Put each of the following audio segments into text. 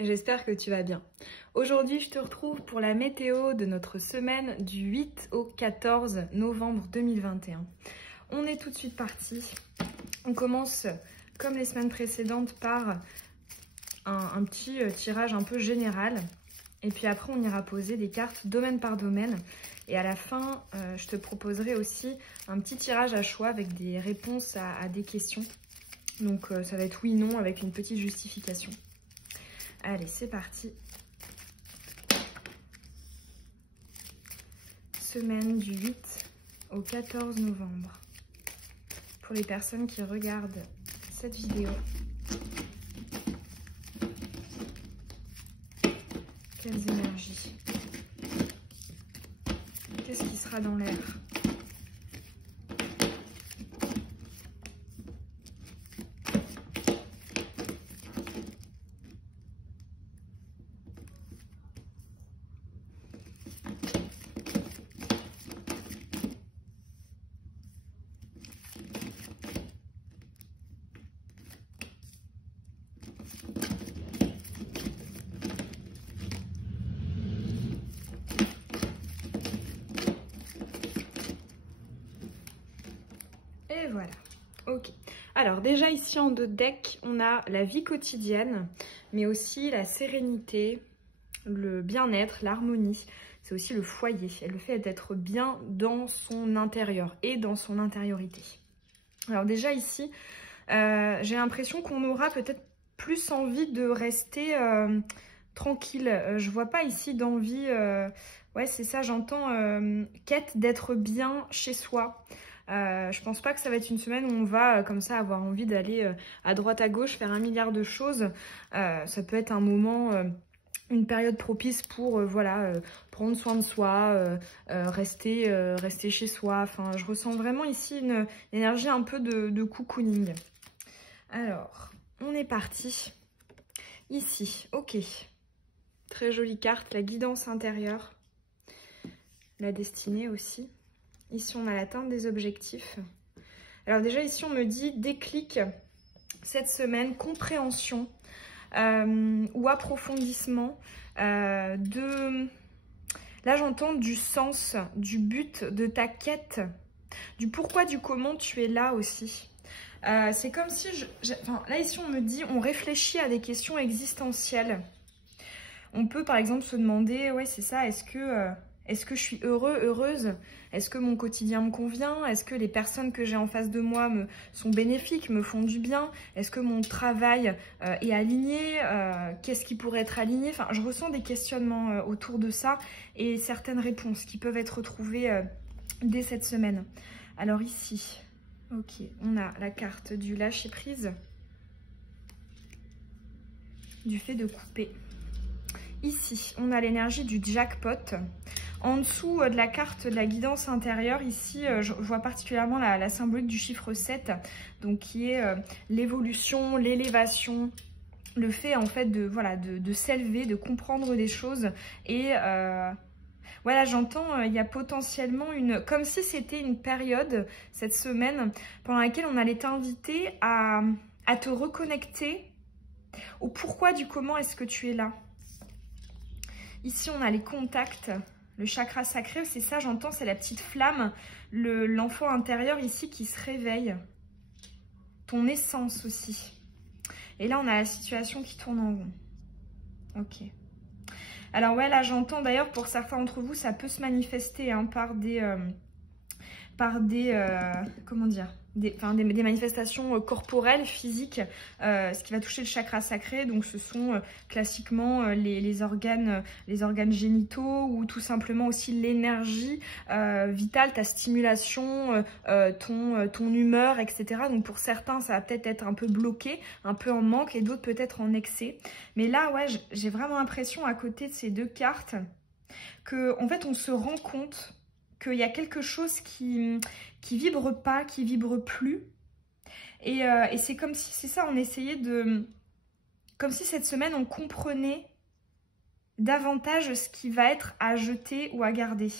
J'espère que tu vas bien. Aujourd'hui, je te retrouve pour la météo de notre semaine du 8 au 14 novembre 2021. On est tout de suite parti. On commence, comme les semaines précédentes, par un petit tirage un peu général. Et puis après, on ira poser des cartes domaine par domaine. Et à la fin, je te proposerai aussi un petit tirage à choix avec des réponses à des questions. Donc ça va être oui, non, avec une petite justification. Allez, c'est parti. Semaine du 8 au 14 novembre. Pour les personnes qui regardent cette vidéo, quelles énergies? Qu'est-ce qui sera dans l'air? Et voilà, ok. Alors déjà ici en 2 decks, on a la vie quotidienne, mais aussi la sérénité, le bien-être, l'harmonie. C'est aussi le foyer, et le fait d'être bien dans son intérieur et dans son intériorité. Alors déjà ici, j'ai l'impression qu'on aura peut-être plus envie de rester tranquille. Je vois pas ici d'envie, ouais c'est ça, j'entends quête d'être bien chez soi. Je pense pas que ça va être une semaine où on va comme ça avoir envie d'aller à droite à gauche faire un milliard de choses. Ça peut être un moment, une période propice pour voilà, prendre soin de soi, rester chez soi. Enfin, je ressens vraiment ici une énergie un peu de cocooning. Alors, on est parti. Ici, ok. Très jolie carte, la guidance intérieure. La destinée aussi. Ici, on a l'atteinte des objectifs. Alors déjà, ici, on me dit déclic cette semaine, compréhension ou approfondissement de... Là, j'entends du sens, du but de ta quête, du pourquoi, du comment tu es là aussi. C'est comme si... Enfin, là, ici, on me dit, on réfléchit à des questions existentielles. On peut, par exemple, se demander, ouais, c'est ça, est-ce que je suis heureux, heureuse? Est-ce que mon quotidien me convient? Est-ce que les personnes que j'ai en face de moi sont bénéfiques, me font du bien? Est-ce que mon travail est aligné? Qu'est-ce qui pourrait être aligné? Enfin, je ressens des questionnements autour de ça et certaines réponses qui peuvent être retrouvées dès cette semaine. Alors ici, ok, on a la carte du lâcher-prise, du fait de couper. Ici, on a l'énergie du jackpot. En dessous de la carte de la guidance intérieure, ici, je vois particulièrement la symbolique du chiffre 7, donc qui est l'évolution, l'élévation, le fait en fait de s'élever, de comprendre des choses. Et voilà, j'entends, il y a potentiellement comme si c'était une période, cette semaine, pendant laquelle on allait t'inviter à te reconnecter au pourquoi du comment est-ce que tu es là. Ici, on a les contacts, le chakra sacré, c'est ça, j'entends, c'est la petite flamme, l'enfant intérieur ici qui se réveille. Ton essence aussi. Et là, on a la situation qui tourne en rond. Ok. Alors ouais, là, j'entends d'ailleurs, pour certains d'entre vous, ça peut se manifester hein, par des comment dire, des manifestations corporelles, physiques, ce qui va toucher le chakra sacré. Donc ce sont classiquement les organes génitaux ou tout simplement aussi l'énergie vitale, ta stimulation, ton humeur, etc. Donc pour certains, ça va peut-être être un peu bloqué, un peu en manque et d'autres peut-être en excès. Mais là, ouais, j'ai vraiment l'impression à côté de ces 2 cartes que en fait, on se rend compte qu'il y a quelque chose qui vibre pas, qui vibre plus. Et c'est comme si, c'est ça, on essayait comme si cette semaine, on comprenait davantage ce qui va être à jeter ou à garder.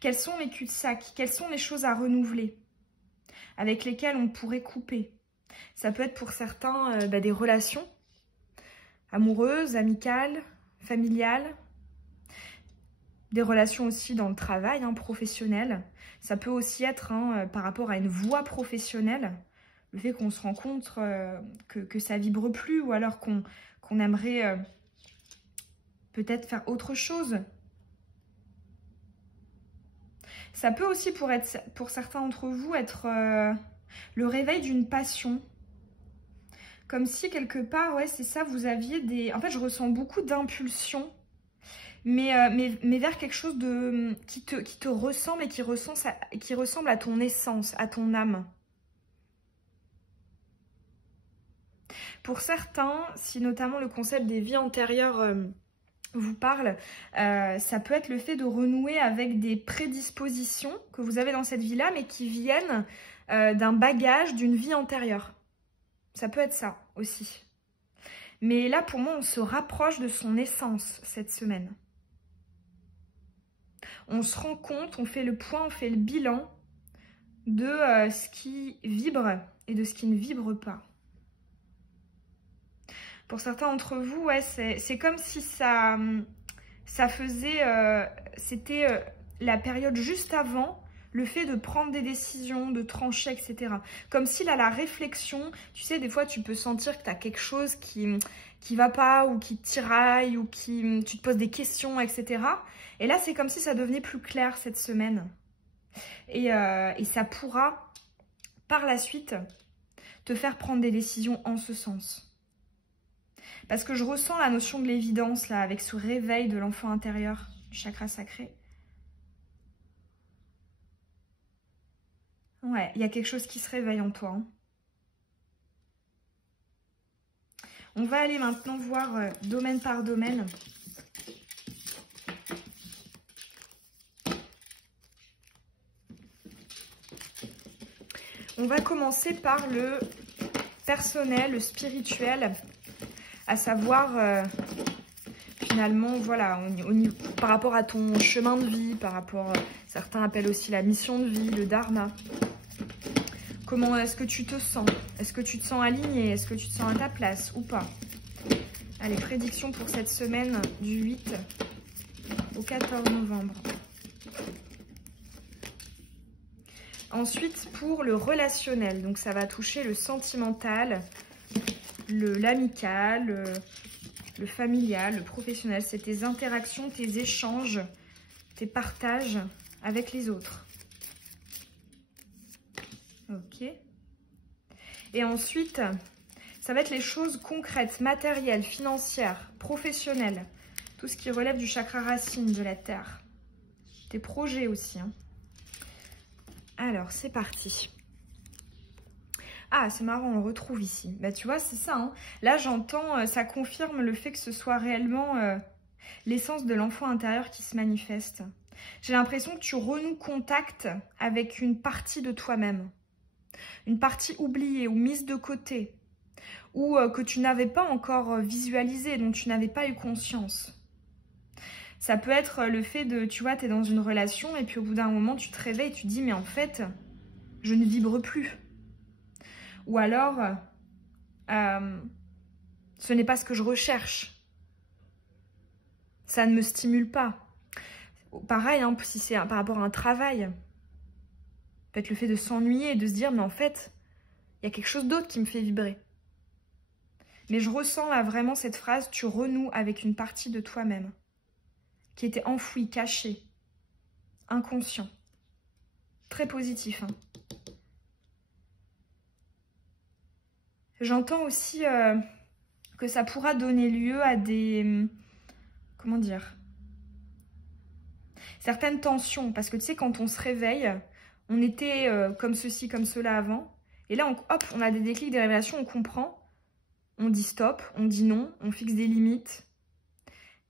Quels sont les cul-de-sac? Quelles sont les choses à renouveler? Avec lesquelles on pourrait couper? Ça peut être pour certains des relations. amoureuses, amicales, familiales. Des relations aussi dans le travail, hein, professionnel. Ça peut aussi être par rapport à une voie professionnelle. Le fait qu'on se rend compte que ça vibre plus ou alors qu'on aimerait peut-être faire autre chose. Ça peut aussi, pour certains d'entre vous, être le réveil d'une passion. Comme si, quelque part, ouais, c'est ça, vous aviez des... En fait, je ressens beaucoup d'impulsions, mais vers quelque chose qui te ressemble et qui ressemble à ton essence, à ton âme. Pour certains, si notamment le concept des vies antérieures vous parle, ça peut être le fait de renouer avec des prédispositions que vous avez dans cette vie-là, mais qui viennent d'un bagage d'une vie antérieure. Ça peut être ça aussi. Mais là, pour moi, on se rapproche de son essence cette semaine. On se rend compte, on fait le point, on fait le bilan de ce qui vibre et de ce qui ne vibre pas. Pour certains d'entre vous, ouais, c'est comme si ça faisait... C'était la période juste avant le fait de prendre des décisions, de trancher, etc. Comme si là, la réflexion, tu sais, des fois, tu peux sentir que tu as quelque chose qui va pas, ou qui te tiraille, ou tu te poses des questions, etc. Et là, c'est comme si ça devenait plus clair cette semaine. Et ça pourra, par la suite, te faire prendre des décisions en ce sens. Parce que je ressens la notion de l'évidence, là, avec ce réveil de l'enfant intérieur, du chakra sacré. Ouais, il y a quelque chose qui se réveille en toi. Hein. On va aller maintenant voir domaine par domaine. On va commencer par le personnel, le spirituel, à savoir finalement, voilà, par rapport à ton chemin de vie, par rapport, certains appellent aussi la mission de vie, le dharma. Comment est-ce que tu te sens? Est-ce que tu te sens aligné? Est-ce que tu te sens à ta place ou pas? Allez, prédiction pour cette semaine du 8 au 14 novembre. Ensuite, pour le relationnel, donc ça va toucher le sentimental, l'amical, le familial, le professionnel. C'est tes interactions, tes échanges, tes partages avec les autres. Ok. Et ensuite, ça va être les choses concrètes, matérielles, financières, professionnelles. Tout ce qui relève du chakra racine de la terre. Tes projets aussi. Hein. Alors, c'est parti. Ah, c'est marrant, on le retrouve ici. Bah, tu vois, c'est ça. Hein. Là, j'entends, ça confirme le fait que ce soit réellement l'essence de l'enfant intérieur qui se manifeste. J'ai l'impression que tu renoues contact avec une partie de toi-même. Une partie oubliée ou mise de côté. Ou que tu n'avais pas encore visualisée, dont tu n'avais pas eu conscience. Ça peut être le fait de, tu vois, tu es dans une relation et puis au bout d'un moment, tu te réveilles et tu te dis, mais en fait, je ne vibre plus. Ou alors, ce n'est pas ce que je recherche. Ça ne me stimule pas. Pareil, hein, si c'est par rapport à un travail. Peut-être le fait de s'ennuyer et de se dire, mais en fait, il y a quelque chose d'autre qui me fait vibrer. Mais je ressens là vraiment cette phrase, tu renoues avec une partie de toi-même qui était enfouie, cachée, inconscient. Très positif. Hein. J'entends aussi que ça pourra donner lieu à des... comment dire? Certaines tensions. Parce que tu sais, quand on se réveille, on était comme ceci, comme cela avant. Et là, hop, on a des déclics, des révélations, on comprend. On dit stop, on dit non, on fixe des limites.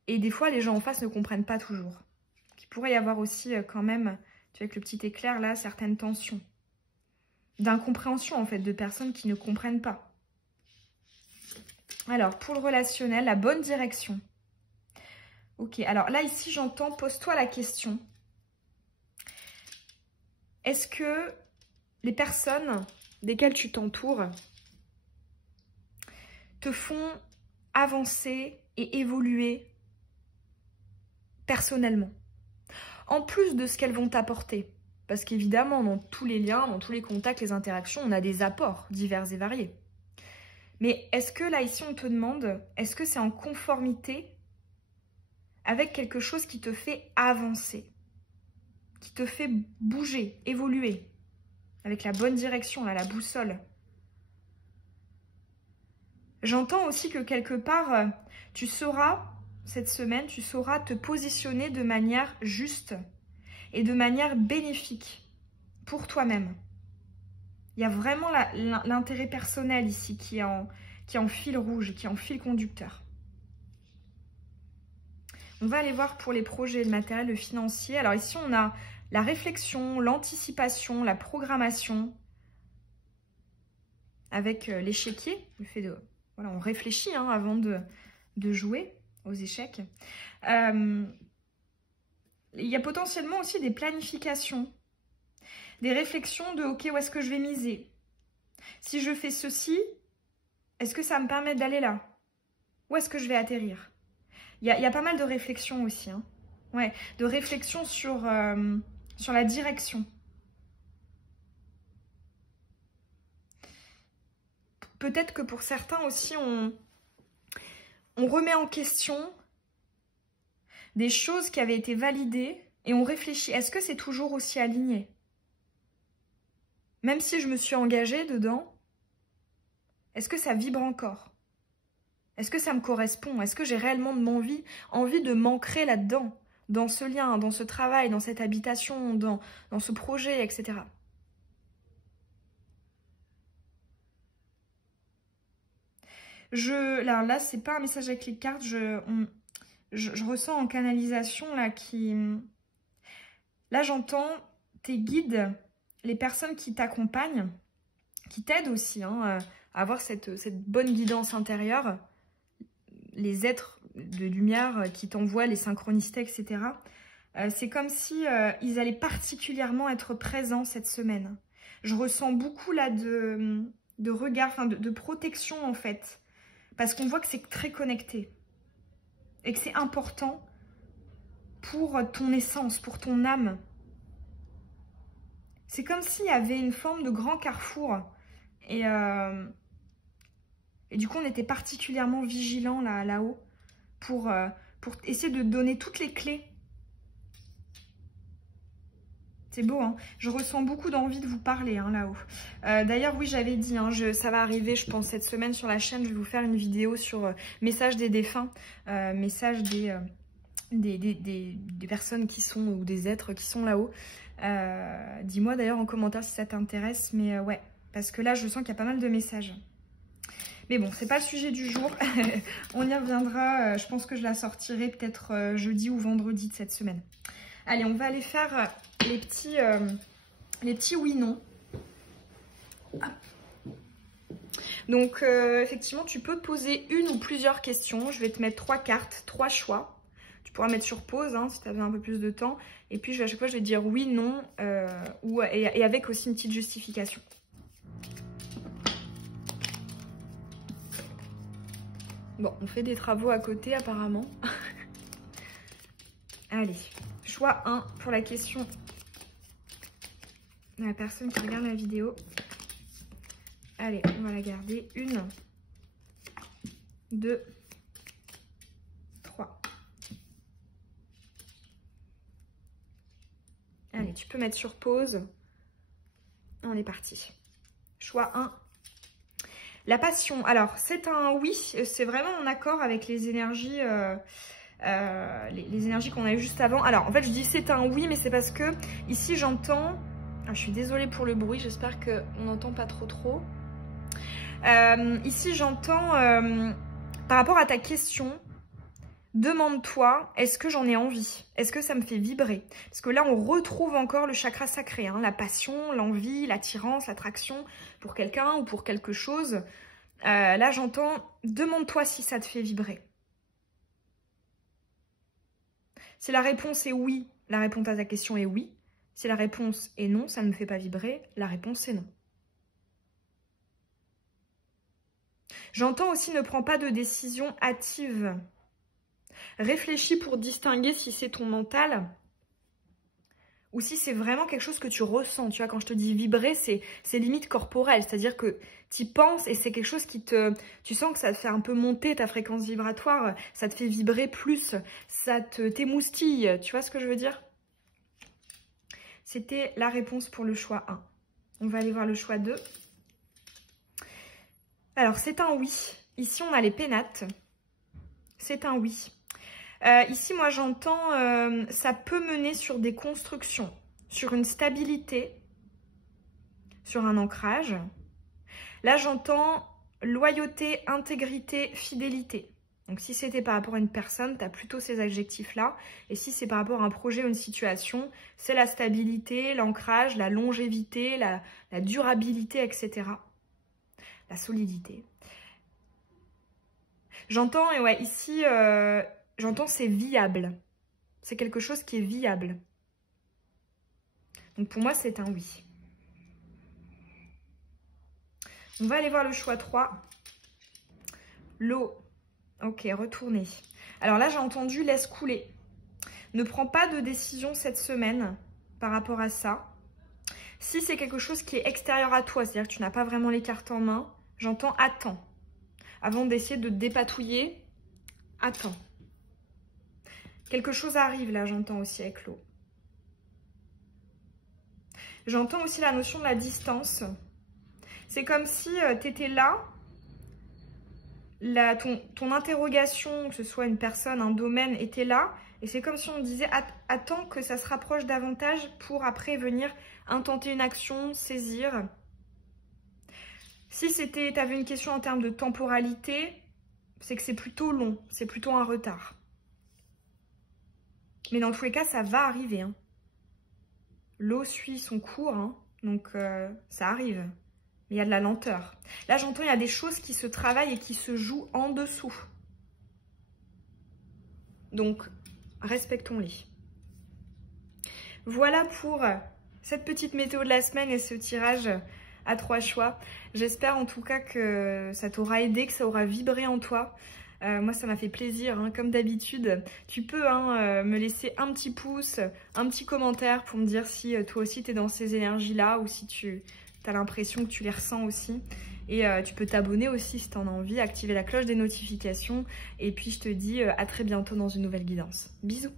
Et des fois, les gens en face ne comprennent pas toujours. Il pourrait y avoir aussi quand même, tu vois, avec le petit éclair là, certaines tensions. D'incompréhension en fait, de personnes qui ne comprennent pas. Alors, pour le relationnel, la bonne direction. Ok, alors là, ici, j'entends, pose-toi la question. Est-ce que les personnes desquelles tu t'entoures te font avancer et évoluer personnellement. En plus de ce qu'elles vont t'apporter. Parce qu'évidemment, dans tous les liens, dans tous les contacts, les interactions, on a des apports divers et variés. Mais est-ce que là, ici, on te demande, est-ce que c'est en conformité avec quelque chose qui te fait avancer, qui te fait bouger, évoluer, avec la bonne direction, là, la boussole? J'entends aussi que quelque part, tu sauras, cette semaine, tu sauras te positionner de manière juste et de manière bénéfique pour toi-même. Il y a vraiment l'intérêt personnel ici qui est en fil rouge, qui est en fil conducteur. On va aller voir pour les projets, le matériel, le financier. Alors ici, on a la réflexion, l'anticipation, la programmation avec l'échiquier, le fait de... Voilà, on réfléchit hein, avant de jouer aux échecs. Il y a potentiellement aussi des planifications, des réflexions de « Ok, où est-ce que je vais miser? Si je fais ceci, est-ce que ça me permet d'aller là? Où est-ce que je vais atterrir ?» Il y a pas mal de réflexions aussi. Hein. Ouais, de réflexions sur la direction. Peut-être que pour certains aussi, on remet en question des choses qui avaient été validées et on réfléchit. Est-ce que c'est toujours aussi aligné? Même si je me suis engagée dedans, est-ce que ça vibre encore? Est-ce que ça me correspond? Est-ce que j'ai réellement envie de m'ancrer là-dedans? Dans ce lien, dans ce travail, dans cette habitation, dans ce projet, etc. Là c'est pas un message avec les cartes, je ressens en canalisation là qui... Là j'entends tes guides, les personnes qui t'accompagnent, qui t'aident aussi hein, à avoir cette bonne guidance intérieure, les êtres de lumière qui t'envoient, les synchronicités, etc. C'est comme si ils allaient particulièrement être présents cette semaine. Je ressens beaucoup là de regard, enfin de protection en fait. Parce qu'on voit que c'est très connecté. Et que c'est important pour ton essence, pour ton âme. C'est comme s'il y avait une forme de grand carrefour. Et du coup, on était particulièrement vigilants là-haut pour essayer de donner toutes les clés. C'est beau, hein. Je ressens beaucoup d'envie de vous parler hein, là-haut. D'ailleurs, oui, j'avais dit, hein, ça va arriver, je pense, cette semaine sur la chaîne. Je vais vous faire une vidéo sur message des défunts, message des personnes qui sont, ou des êtres qui sont là-haut. Dis-moi d'ailleurs en commentaire si ça t'intéresse. Mais ouais, parce que là, je sens qu'il y a pas mal de messages. Mais bon, c'est pas le sujet du jour. On y reviendra. Je pense que je la sortirai peut-être jeudi ou vendredi de cette semaine. Allez, on va aller faire les petits oui-non. Donc, effectivement, tu peux te poser une ou plusieurs questions. Je vais te mettre 3 cartes, 3 choix. Tu pourras mettre sur pause hein, si tu as besoin un peu plus de temps. Et puis, à chaque fois, je vais te dire oui, non, et avec aussi une petite justification. Bon, on fait des travaux à côté, apparemment. Allez, choix 1 pour la question de la personne qui regarde la vidéo. Allez, on va la garder. 1, 2, 3. Allez, tu peux mettre sur pause. On est parti. Choix 1. La passion. Alors, c'est un oui. C'est vraiment en accord avec les énergies... les énergies qu'on a eues juste avant. Alors, en fait, je dis c'est un oui, mais c'est parce que ici, j'entends... Ah, je suis désolée pour le bruit, j'espère qu'on n'entend pas trop. Ici, j'entends, par rapport à ta question, demande-toi, est-ce que j'en ai envie? Est-ce que ça me fait vibrer? Parce que là, on retrouve encore le chakra sacré, hein, la passion, l'envie, l'attirance, l'attraction pour quelqu'un ou pour quelque chose. Là, j'entends, demande-toi si ça te fait vibrer. Si la réponse est oui, la réponse à ta question est oui. Si la réponse est non, ça ne me fait pas vibrer, la réponse est non. J'entends aussi ne prends pas de décision hâtive. Réfléchis pour distinguer si c'est ton mental ou si c'est vraiment quelque chose que tu ressens. Tu vois, quand je te dis vibrer, c'est limite corporel. C'est-à-dire que tu y penses et c'est quelque chose qui te... Tu sens que ça te fait un peu monter ta fréquence vibratoire, ça te fait vibrer plus, ça t'émoustille. Tu vois ce que je veux dire? C'était la réponse pour le choix 1. On va aller voir le choix 2. Alors, c'est un oui. Ici, on a les pénates. C'est un oui. Ici, moi, j'entends ça peut mener sur des constructions, sur une stabilité, sur un ancrage. Là, j'entends loyauté, intégrité, fidélité. Donc, si c'était par rapport à une personne, tu as plutôt ces adjectifs-là. Et si c'est par rapport à un projet ou une situation, c'est la stabilité, l'ancrage, la longévité, la durabilité, etc. La solidité. J'entends, et ouais, ici, j'entends c'est viable. C'est quelque chose qui est viable. Donc, pour moi, c'est un oui. On va aller voir le choix 3. L'eau. Ok, retournez. Alors là, j'ai entendu laisse couler. Ne prends pas de décision cette semaine par rapport à ça. Si c'est quelque chose qui est extérieur à toi, c'est-à-dire que tu n'as pas vraiment les cartes en main, j'entends attends. Avant d'essayer de te dépatouiller, attends. Quelque chose arrive là, j'entends aussi avec l'eau. J'entends aussi la notion de la distance. C'est comme si tu étais là. Ton interrogation, que ce soit une personne, un domaine, était là. Et c'est comme si on disait, attends que ça se rapproche davantage pour après venir intenter une action, saisir. Si tu avais une question en termes de temporalité, c'est que c'est plutôt long, c'est plutôt un retard. Mais dans tous les cas, ça va arriver. Hein. L'eau suit son cours, hein, donc ça arrive. Il y a de la lenteur. Là, j'entends, il y a des choses qui se travaillent et qui se jouent en dessous. Donc, respectons-les. Voilà pour cette petite météo de la semaine et ce tirage à 3 choix. J'espère en tout cas que ça t'aura aidé, que ça aura vibré en toi. Moi, ça m'a fait plaisir, hein, comme d'habitude. Tu peux me laisser un petit pouce, un petit commentaire pour me dire si toi aussi tu es dans ces énergies-là ou si tu as l'impression que tu les ressens aussi. Et tu peux t'abonner aussi si tu en as envie, activer la cloche des notifications. Et puis, je te dis à très bientôt dans une nouvelle guidance. Bisous!